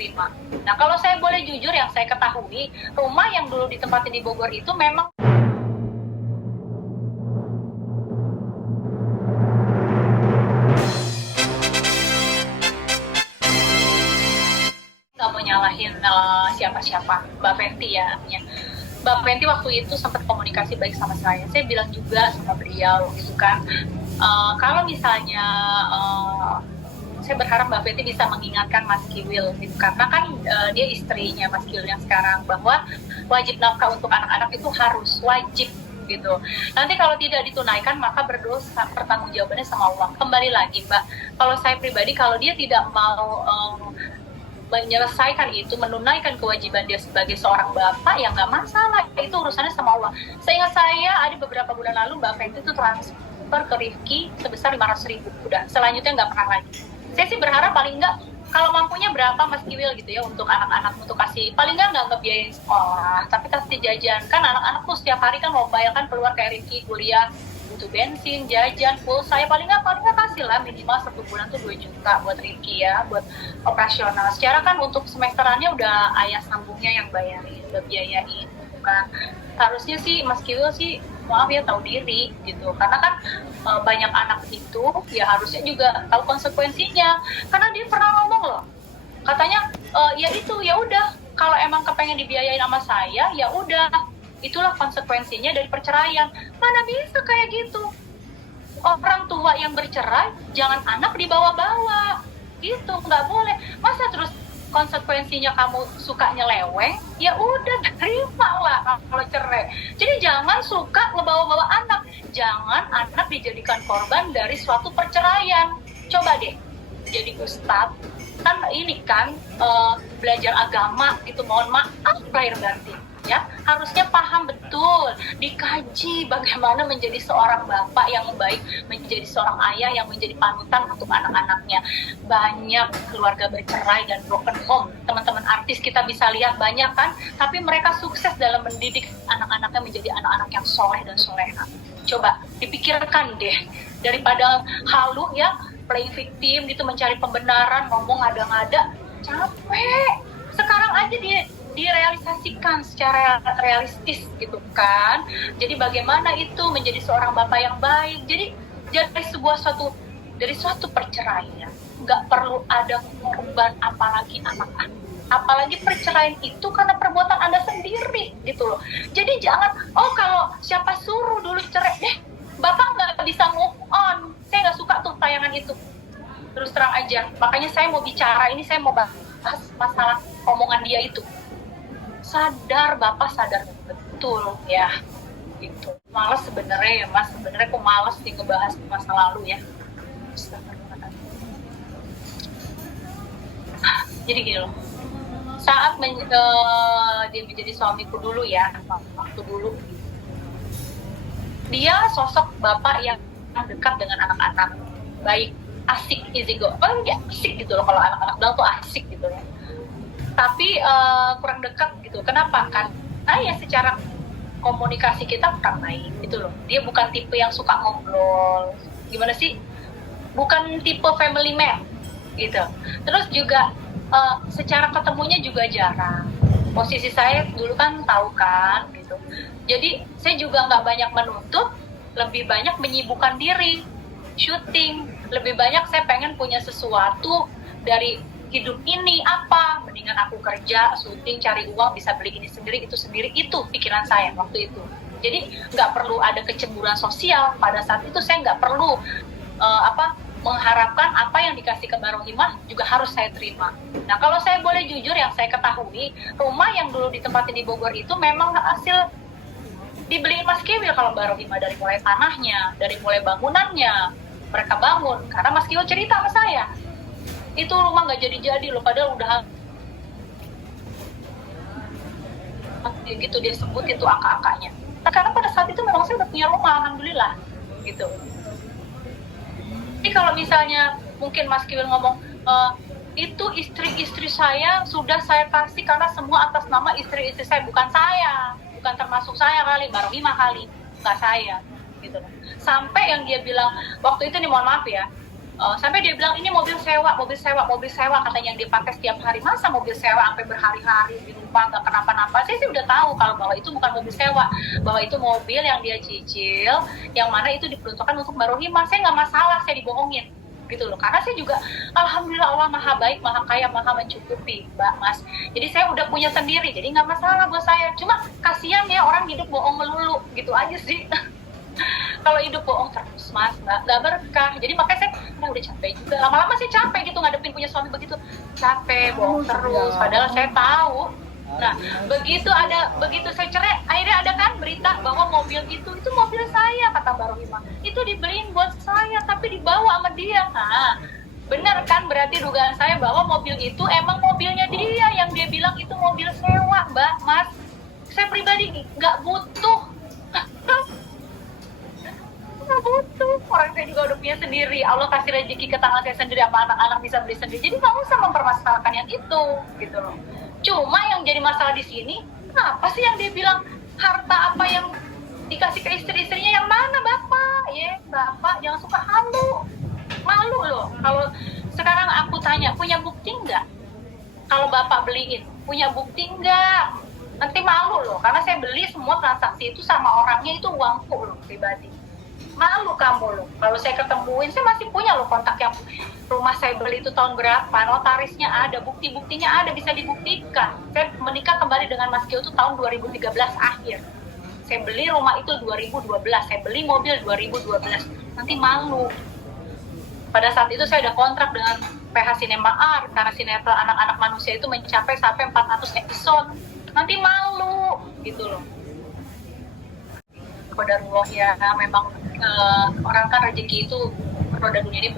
terima. Nah, kalau saya boleh jujur, yang saya ketahui, rumah yang dulu ditempatin di Bogor itu memang nggak mau nyalahin siapa-siapa, Mbak Fenty ya. Mbak Fenty waktu itu sempat komunikasi baik sama saya. Saya bilang juga sama beliau gitu kan, kalau misalnya saya berharap Mbak Fenty bisa mengingatkan Mas Kiwil gitu, karena kan dia istrinya Mas Kiwil yang sekarang, bahwa wajib nafkah untuk anak-anak itu harus wajib gitu. Nanti kalau tidak ditunaikan maka berdosa, pertanggungjawabannya sama Allah. Kembali lagi Mbak, kalau saya pribadi, kalau dia tidak mau menyelesaikan itu, menunaikan kewajiban dia sebagai seorang bapak, ya nggak masalah, itu urusannya sama Allah. Seingat saya ada beberapa bulan lalu Mbak Fenty itu transfer ke Rifki sebesar 500.000, udah selanjutnya nggak pernah lagi. Saya sih berharap paling nggak, kalau mampunya berapa Mas Kiwil gitu ya, untuk anak-anak, untuk kasih, paling nggak ngebiayain sekolah, tapi kasih jajan. Kan anak-anak tuh setiap hari kan lomba ya kan, keluar kayak Rifki kuliah, butuh bensin, jajan, pulsa, saya paling nggak kasih lah minimal 1 bulan tuh 2 juta buat Rifki ya, buat operasional. Secara kan untuk semesterannya udah ayah sambungnya yang bayarin, udah biayain kan. Harusnya sih Mas Kiwil sih, maaf ya, tahu diri gitu, karena kan banyak anak itu ya harusnya juga tahu konsekuensinya. Karena dia pernah ngomong loh, katanya ya itu, ya udah, kalau emang kepengen dibiayain sama saya, ya udah, itulah konsekuensinya dari perceraian. Mana bisa kayak gitu? Orang tua yang bercerai, jangan anak dibawa-bawa. Gitu, nggak boleh. Masa terus konsekuensinya kamu suka nyeleweng, ya udah terima lah kalau cerai. Jadi jangan suka ngebawa-bawa anak. Jangan anak dijadikan korban dari suatu perceraian. Coba deh, jadi ustadz, kan ini kan belajar agama gitu, mohon maaf lahir batin ya, harusnya paham betul, dikaji bagaimana menjadi seorang bapak yang baik, menjadi seorang ayah yang menjadi panutan untuk anak-anaknya. Banyak keluarga bercerai dan broken home, teman-teman artis kita bisa lihat banyak kan, tapi mereka sukses dalam mendidik anak-anaknya menjadi anak-anak yang soleh dan soleha. Coba dipikirkan deh, daripada halu ya, playing victim gitu, mencari pembenaran, ngomong ada-ngada, capek. Sekarang aja direalisasikan secara realistis gitu kan. Jadi bagaimana itu menjadi seorang bapak yang baik. Jadi dari suatu perceraian nggak perlu ada korban, apalagi anak-anak. Apalagi perceraian itu karena perbuatan Anda sendiri gitu loh. Jadi jangan, kalau siapa suruh dulu cerai, bapak nggak bisa move on. Saya nggak suka tuh tayangan itu, terus terang aja. Makanya saya mau bicara ini, saya mau bahas masalah omongan dia itu. Sadar, bapak sadar betul ya gitu. Males sebenarnya ya Mas, sebenarnya aku males nih ngebahas masa lalu ya. Jadi gini loh, saat dia menjadi suamiku dulu ya, waktu dulu dia sosok bapak yang dekat dengan anak-anak, baik, asik, easy go, ya asik gitu loh, kalau anak-anak bilang tuh asik gitu ya. Tapi kurang dekat gitu. Kenapa? Karena ya secara komunikasi kita kurang baik gitu loh. Dia bukan tipe yang suka ngobrol, gimana sih, bukan tipe family man gitu. Terus juga secara ketemunya juga jarang. Posisi saya dulu kan tahu kan gitu. Jadi saya juga nggak banyak menuntut, lebih banyak menyibukkan diri, syuting. Lebih banyak saya pengen punya sesuatu dari hidup ini, apa, mendingan aku kerja, syuting, cari uang, bisa beli ini sendiri, itu sendiri. Itu pikiran saya waktu itu. Jadi nggak perlu ada kecemburuan sosial. Pada saat itu saya nggak perlu mengharapkan apa yang dikasih ke Mbak Rohimah juga harus saya terima. Nah, kalau saya boleh jujur, yang saya ketahui, rumah yang dulu ditempatin di Bogor itu memang hasil dibeliin Mas Kiwil kalau Mbak Rohimah, dari mulai tanahnya, dari mulai bangunannya, mereka bangun. Karena Mas Kiwil cerita sama saya, itu rumah nggak jadi-jadi loh, padahal udah gitu dia sebut itu angka-angkanya. Nah, karena pada saat itu memang saya udah punya rumah, alhamdulillah gitu. Jadi kalau misalnya mungkin Mas Kiwil ngomong itu istri-istri saya sudah saya kasih karena semua atas nama istri-istri saya, bukan saya, bukan termasuk saya kali, Mbak Rohimah kali, nggak saya gitu. Sampai yang dia bilang waktu itu nih, mohon maaf ya, Sampai dia bilang ini mobil sewa katanya yang dipakai setiap hari. Masa mobil sewa sampai berhari-hari di rumah nggak kenapa-napa? Saya sih udah tahu kalau bahwa itu bukan mobil sewa, bahwa itu mobil yang dia cicil, yang mana itu diperuntukkan untuk Mbak Rohimah. Saya nggak masalah, saya dibohongin gitu loh, karena saya juga alhamdulillah Allah maha baik, maha kaya, maha mencukupi, Mbak Mas. Jadi saya udah punya sendiri, jadi nggak masalah buat saya. Cuma kasihan ya orang hidup bohong melulu, gitu aja sih. Kalau hidup bohong terus Mas, nggak berkah. Jadi makanya saya udah capek juga, lama-lama saya capek gitu ngadepin punya suami begitu, capek bohong terus, padahal saya tahu. Nah, begitu saya cerai, akhirnya ada kan berita bahwa mobil itu mobil saya, kata Mbak Rohimah. Itu dibeliin buat saya, tapi dibawa sama dia. Nah, benar kan, berarti dugaan saya bahwa mobil itu emang mobilnya dia, yang dia bilang itu mobil sewa, Mbak, Mas. Saya pribadi nggak butuh. Nggak butuh, orang saya juga udah punya sendiri. Allah kasih rezeki ke tangan saya sendiri, apa anak-anak bisa beli sendiri. Jadi nggak usah mempermasalahkan yang itu, gitu loh. Cuma yang jadi masalah di sini, apa sih yang dia bilang harta apa yang dikasih ke istri-istrinya yang mana, Bapak? Ya, Bapak jangan suka halu, malu loh. Kalau sekarang aku tanya, punya bukti nggak? Kalau Bapak beliin, punya bukti nggak? Nanti malu loh, karena saya beli semua transaksi itu sama orangnya itu uangku loh pribadi. Malu kamu loh, kalau saya ketemuin, saya masih punya loh kontak yang rumah saya beli itu tahun berapa, notarisnya ada, bukti-buktinya ada, bisa dibuktikan. Saya menikah kembali dengan Mas Gio itu tahun 2013 akhir. Saya beli rumah itu 2012, saya beli mobil 2012. Nanti malu. Pada saat itu saya ada kontrak dengan PH Cinema Art, karena sinetron anak-anak manusia itu mencapai sampai 400 episode. Nanti malu, gitu loh. Qadarullah ya, memang orang kan rezeki itu roda dunia ini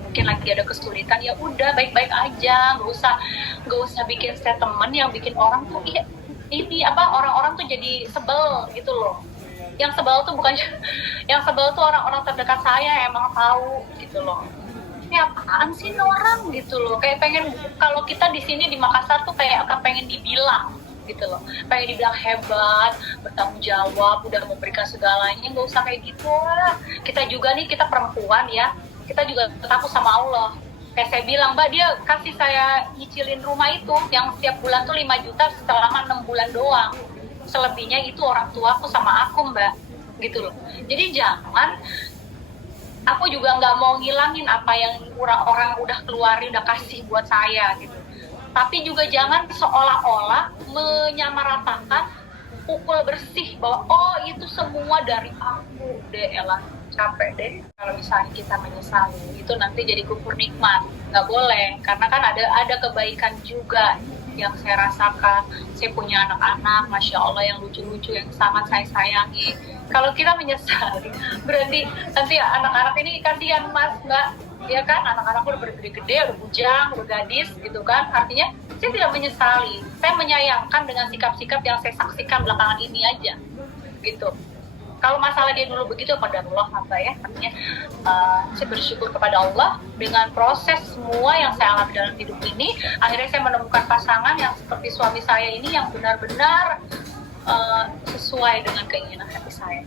mungkin lagi ada kesulitan, ya udah baik-baik aja, nggak usah bikin statement yang bikin orang tuh ini apa, orang-orang tuh jadi sebel gitu loh. Yang sebel tuh bukan yang sebel tuh orang-orang terdekat saya, emang tahu gitu loh. Ini apaan sih orang gitu loh, kayak pengen, kalau kita di sini di Makassar tuh kayak pengen dibilang gitu loh, pengen dibilang hebat, bertanggung jawab, udah memberikan segalanya. Nggak usah kayak gitu lah. Kita juga nih, kita perempuan ya, kita juga takut sama Allah. Kayak saya bilang, Mbak, dia kasih saya nyicilin rumah itu yang setiap bulan tuh 5 juta selama 6 bulan doang. Selebihnya itu orang tuaku sama aku, Mbak, gitu loh. Jadi jangan, aku juga nggak mau ngilangin apa yang orang udah keluarin, udah kasih buat saya gitu. Tapi juga jangan seolah-olah menyamaratakan, pukul bersih bahwa oh itu semua dari aku. Deh elah, capek deh kalau misalnya kita menyesali, itu nanti jadi kufur nikmat. Nggak boleh, karena kan ada kebaikan juga yang saya rasakan. Saya punya anak-anak, Masya Allah, yang lucu-lucu, yang sangat saya sayangi. Kalau kita menyesali, berarti nanti anak-anak ini kasihan Mas, Mbak. Ya kan, anak-anak udah bergede-gede, udah bujang, udah gadis gitu kan. Artinya saya tidak menyesali, saya menyayangkan dengan sikap-sikap yang saya saksikan belakangan ini aja gitu. Kalau masalah dia dulu begitu, qadarullah apa ya, artinya saya bersyukur kepada Allah dengan proses semua yang saya alami dalam hidup ini. Akhirnya saya menemukan pasangan yang seperti suami saya ini, yang benar-benar sesuai dengan keinginan hati saya,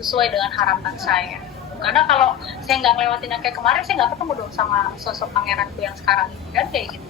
sesuai dengan harapan saya. Karena kalau saya nggak ngelewatin yang kayak kemarin, saya nggak ketemu dong sama sosok pangeranku yang sekarang ini kan, kayak gitu.